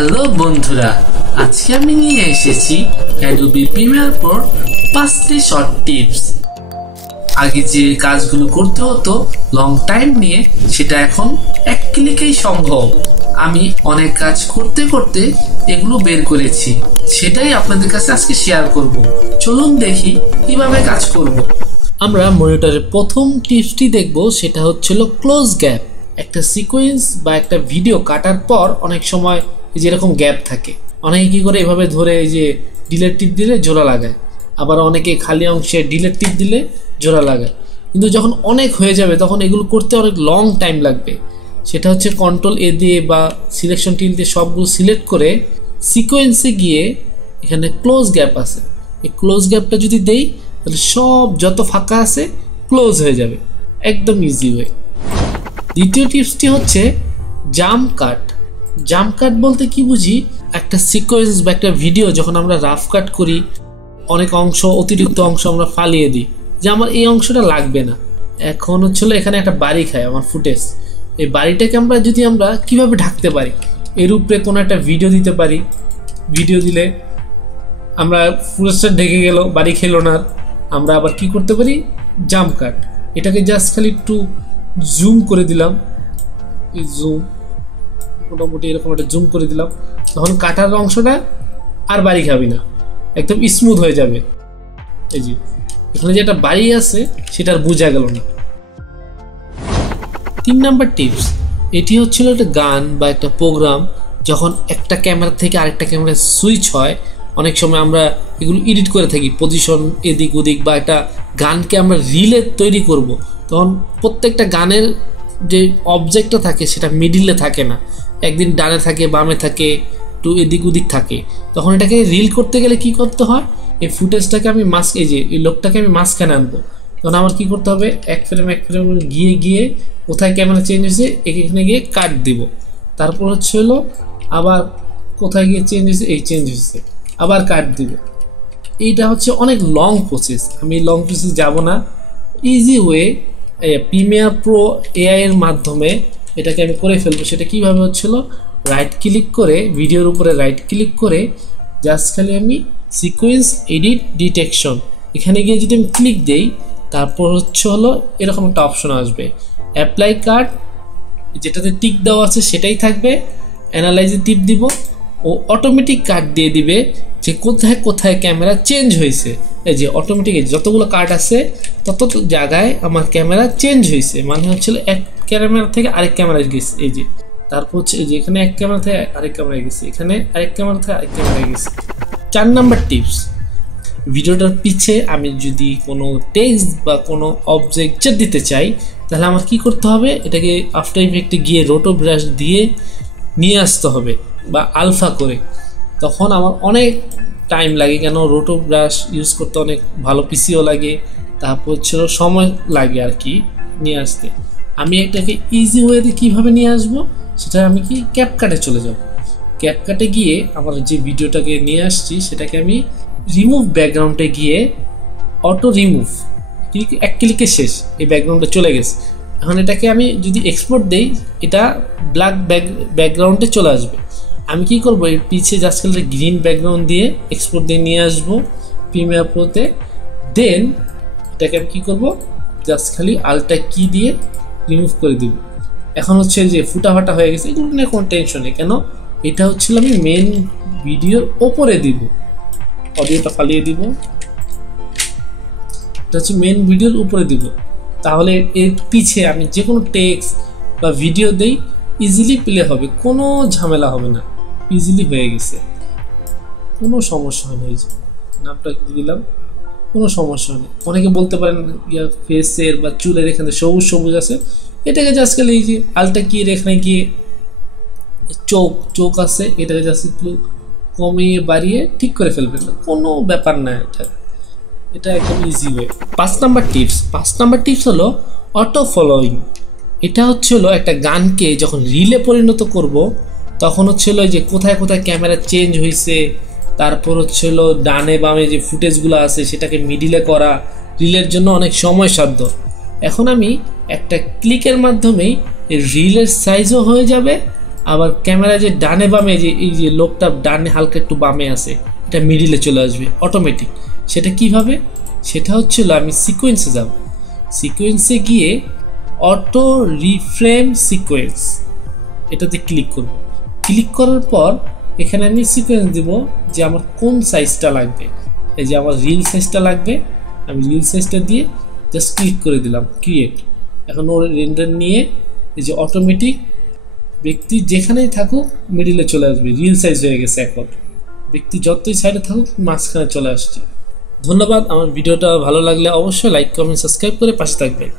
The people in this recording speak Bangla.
হ্যালো বন্ধুরা, আজকে আমি নিয়ে এসেছি অ্যাডোবি প্রিমিয়ার প্রো 5টি শর্ট টিপস। আগে যে কাজগুলো করতে হতো লং টাইম নিয়ে, সেটা এখন এক ক্লিকেই সম্ভব। আমি অনেক কাজ করতে করতে এগুলো বের করেছি, সেটাই আপনাদের কাছে আজকে শেয়ার করব। চলুন দেখি কিভাবে কাজ করব। আমরা মনিটরের প্রথম টিপসটি দেখব, সেটা হচ্ছিল ক্লোজ গ্যাপ। একটা সিকোয়েন্স বা একটা ভিডিও কাটার পর অনেক সময় যেরকম গ্যাপ থাকে, অনেকে কি করে এভাবে ধরে এই যে ডিলেট টিপ দিলে জোড়া লাগায়, আবার অনেকে খালি অংশে ডিলেট টিপ দিলে জোড়া লাগায়। কিন্তু যখন অনেক হয়ে যাবে তখন এগুলো করতে অনেক লং টাইম লাগবে। সেটা হচ্ছে কন্ট্রোল এ দিয়ে বা সিলেকশন টিল দিয়ে সবগুলো সিলেক্ট করে সিকোয়েন্সে গিয়ে এখানে ক্লোজ গ্যাপ আছে, এই ক্লোজ গ্যাপটা যদি দেই তাহলে সব যত ফাঁকা আছে ক্লোজ হয়ে যাবে, একদম ইজি ওয়ে। দ্বিতীয় টিপসটি হচ্ছে জাম্প কাট। জাম্প কাট বলতে কি বুঝি, একটা সিকোয়েন্স বা একটা ভিডিও যখন আমরা রাফ কাট করি, অনেক অংশ অতিরিক্ত অংশ আমরা ফালিয়ে দিই যে আমার এই অংশটা লাগবে না। এখন হচ্ছিল এখানে একটা বাড়ি খায় আমার ফুটেজ, এই বাড়িটাকে আমরা কিভাবে ঢাকতে পারি, এর উপরে কোনো একটা ভিডিও দিতে পারি। ভিডিও দিলে আমরা ফুটেজটা ঢেকে গেল, বাড়ি খেলো না। আমরা আবার কি করতে পারি, জাম্প কাট। এটাকে জাস্ট খালি একটু জুম করে দিলাম, জুম মোটামুটি এরকম একটা জুম করে দিলাম, তখন কাটার অংশটা আর বাড়ি খাবি না, একদম স্মুথ হয়ে যাবে। এই যে এখানে যে একটা বাড়ি আছে সেটা আর বোঝা গেল না। 3 নাম্বার টিপস, এটি হচ্ছিল একটা গান বা একটা প্রোগ্রাম যখন একটা ক্যামেরা থেকে আরেকটা ক্যামেরায় সুইচ হয়। অনেক সময় আমরা এগুলো এডিট করে থাকি, পজিশন এদিক ওদিক, বা একটা গানকে আমরা রিলে তৈরি করব, তখন প্রত্যেকটা গানের যে অবজেক্টটা থাকে সেটা মিডিলে থাকে না, একদিন ডানে থাকে, বামে থাকে, একটু এদিক ওদিক থাকে। তখন এটাকে রিল করতে গেলে কি করতে হয়, এই ফুটেজটাকে আমি এই যে এই লোকটাকে আমি মাঝখানে আনবো। তখন আমার কি করতে হবে, এক ফ্রেম গিয়ে গিয়ে কোথায় ক্যামেরা চেঞ্জ হয়েছে এখানে গিয়ে কাট দিব। তারপর হলো আবার কোথায় গিয়ে চেঞ্জ হয়েছে, এই চেঞ্জ হয়েছে, আবার কাট দিব। এইটা হচ্ছে অনেক লং প্রসেস, আমি লং প্রসেস যাব না। Easy way Premiere Pro AI এর মাধ্যমে এটাকে আমি করে ফেলবো। সেটা কিভাবে হচ্ছিল, রাইট ক্লিক করে ভিডিওর উপরে রাইট ক্লিক করে জাস্ট খালি আমি সিকোয়েন্স এডিট ডিটেকশন, এখানে গিয়ে যদি আমি ক্লিক দেই, তারপর হলো এরকম একটা অপশন আসবে, অ্যাপ্লাই কাট, যেটাতে টিক দেওয়া আছে সেটাই থাকবে। অ্যানালাইজে টিপ দিব, ও অটোমেটিক কাট দিয়ে দিবে যে কোথায় কোথায় ক্যামেরা চেঞ্জ হয়েছে। এই যে অটোমেটিক যতগুলো কাট আছে তত জায়গায় আমার ক্যামেরা চেঞ্জ হয়েছে, মানে হচ্ছিল এক ক্যামেরা থেকে আরেক ক্যামেরায় গেছে। এই যে তারপর হচ্ছে এই যে এখানে এক ক্যামেরা থেকে আরেক ক্যামেরায় গেছে, এখানে আরেক ক্যামেরা থেকে আরেক ক্যামেরায় গেছে। 4 নাম্বার টিপস, ভিডিওটার পিছে আমি যদি কোনো টেক্সট বা কোনো অবজেক্ট দিতে চাই, তাহলে আমার কি করতে হবে, এটাকে আফটার ইফেক্টে গিয়ে রোটো ব্রাশ দিয়ে নিয়ে আসতে হবে বা আলফা করে। তখন আমার অনেক টাইম লাগে, কেন রোটো ব্রাশ ইউজ করতে অনেক ভালো পিসিও লাগে, তারপর হচ্ছিল সময় লাগে আর কি নিয়ে আসতে। আমি এটাকে ইজি ওয়েতে কীভাবে নিয়ে আসবো, সেটা আমি ক্যাপকাটে চলে যাব। ক্যাপকাটে গিয়ে আমার যে ভিডিওটাকে নিয়ে আসছি সেটাকে আমি রিমুভ ব্যাকগ্রাউন্ডে গিয়ে অটো রিমুভ, এক ক্লিকে শেষ, এই ব্যাকগ্রাউন্ডটা চলে গেছে। এখন এটাকে আমি যদি এক্সপোর্ট দেই, এটা ব্ল্যাক ব্যাকগ্রাউন্ডে চলে আসবে। আমি কি করব, এর পিছে জাস্ট খালি গ্রিন ব্যাকগ্রাউন্ড দিয়ে এক্সপোর্ট দিয়ে নিয়ে আসবো প্রিমিয়ার প্রোতে। দেন এটাকে আমি কী করবো, জাস্ট খালি আলটা কি দিয়ে রিমুভ করে দিব। এখন হচ্ছে যে ফুটাফাটা হয়ে গেছে, এগুলো নিয়ে কোনো টেনশন নেই, কেন এটা হচ্ছিল আমি মেন ভিডিওর ওপরে দিব। অডিওটা ফালিয়ে দিব, এটা হচ্ছে মেন ভিডিওর উপরে দিব, তাহলে এর পিছে আমি যে কোনো টেক্সট বা ভিডিও দেই ইজিলি প্লে হবে, কোনো ঝামেলা হবে না, ইজিলি হয়ে গেছে, কোনো সমস্যা হয় না। এই যে নামটা দিলাম, কোনো সমস্যা নেই। অনেকে বলতে পারেন ফেসের বা চুলের এখানে সবুজ সবুজ আছে, এটাকে জাস্ট খালি এই যে আলটা গিয়ে এখানে গিয়ে চোখ আছে, এটাকে জাস্ট একটু কমিয়ে বাড়িয়ে ঠিক করে ফেলবেন, কোনো ব্যাপার না, এটা একদম ইজি ওয়ে। 5 নাম্বার টিপস হলো অটো ফলোয়িং। এটা হচ্ছিল একটা গানকে যখন রিলে পরিণত করব, তখন হচ্ছিল যে কোথায় কোথায় ক্যামেরা চেঞ্জ হয়েছে, তারপর হচ্ছিল ডানে বামে যে ফুটেজগুলো আছে সেটাকে মিডিলে করা, রিলের জন্য অনেক সময় সাধ্য। এখন আমি একটা ক্লিকের মাধ্যমেই রিলের সাইজও হয়ে যাবে, আবার ক্যামেরায় যে ডানে বামে যে এই যে লোকটা ডানে হালকা একটু বামে আছে, এটা মিডিলে চলে আসবে অটোমেটিক। সেটা কিভাবে? সেটা হচ্ছিল আমি সিকোয়েন্সে যাব, সিকোয়েন্সে গিয়ে অটো রিফ্রেম সিকোয়েন্স এটাতে ক্লিক করব। ক্লিক করার পর এখানে আমি সিকোয়েন্স দেব যে আমার কোন সাইজটা লাগবে। এই যে আমার রিল সাইজটা লাগবে, আমি রিল সাইজটা দিয়ে জাস্ট ক্লিক করে দিলাম ক্রিয়েট। এখন ওর রেন্ডার নিয়ে এই যে অটোমেটিক ব্যক্তি যেখানেই থাকুক মিডিলে চলে আসবে, রিল সাইজ হয়ে গেছে। এখন ব্যক্তি যতই সাইডে থাকুক মাঝখানে চলে আসছে। ধন্যবাদ। আমার ভিডিওটা ভালো লাগলে অবশ্যই লাইক কমেন্ট সাবস্ক্রাইব করে পাশে থাকবেন।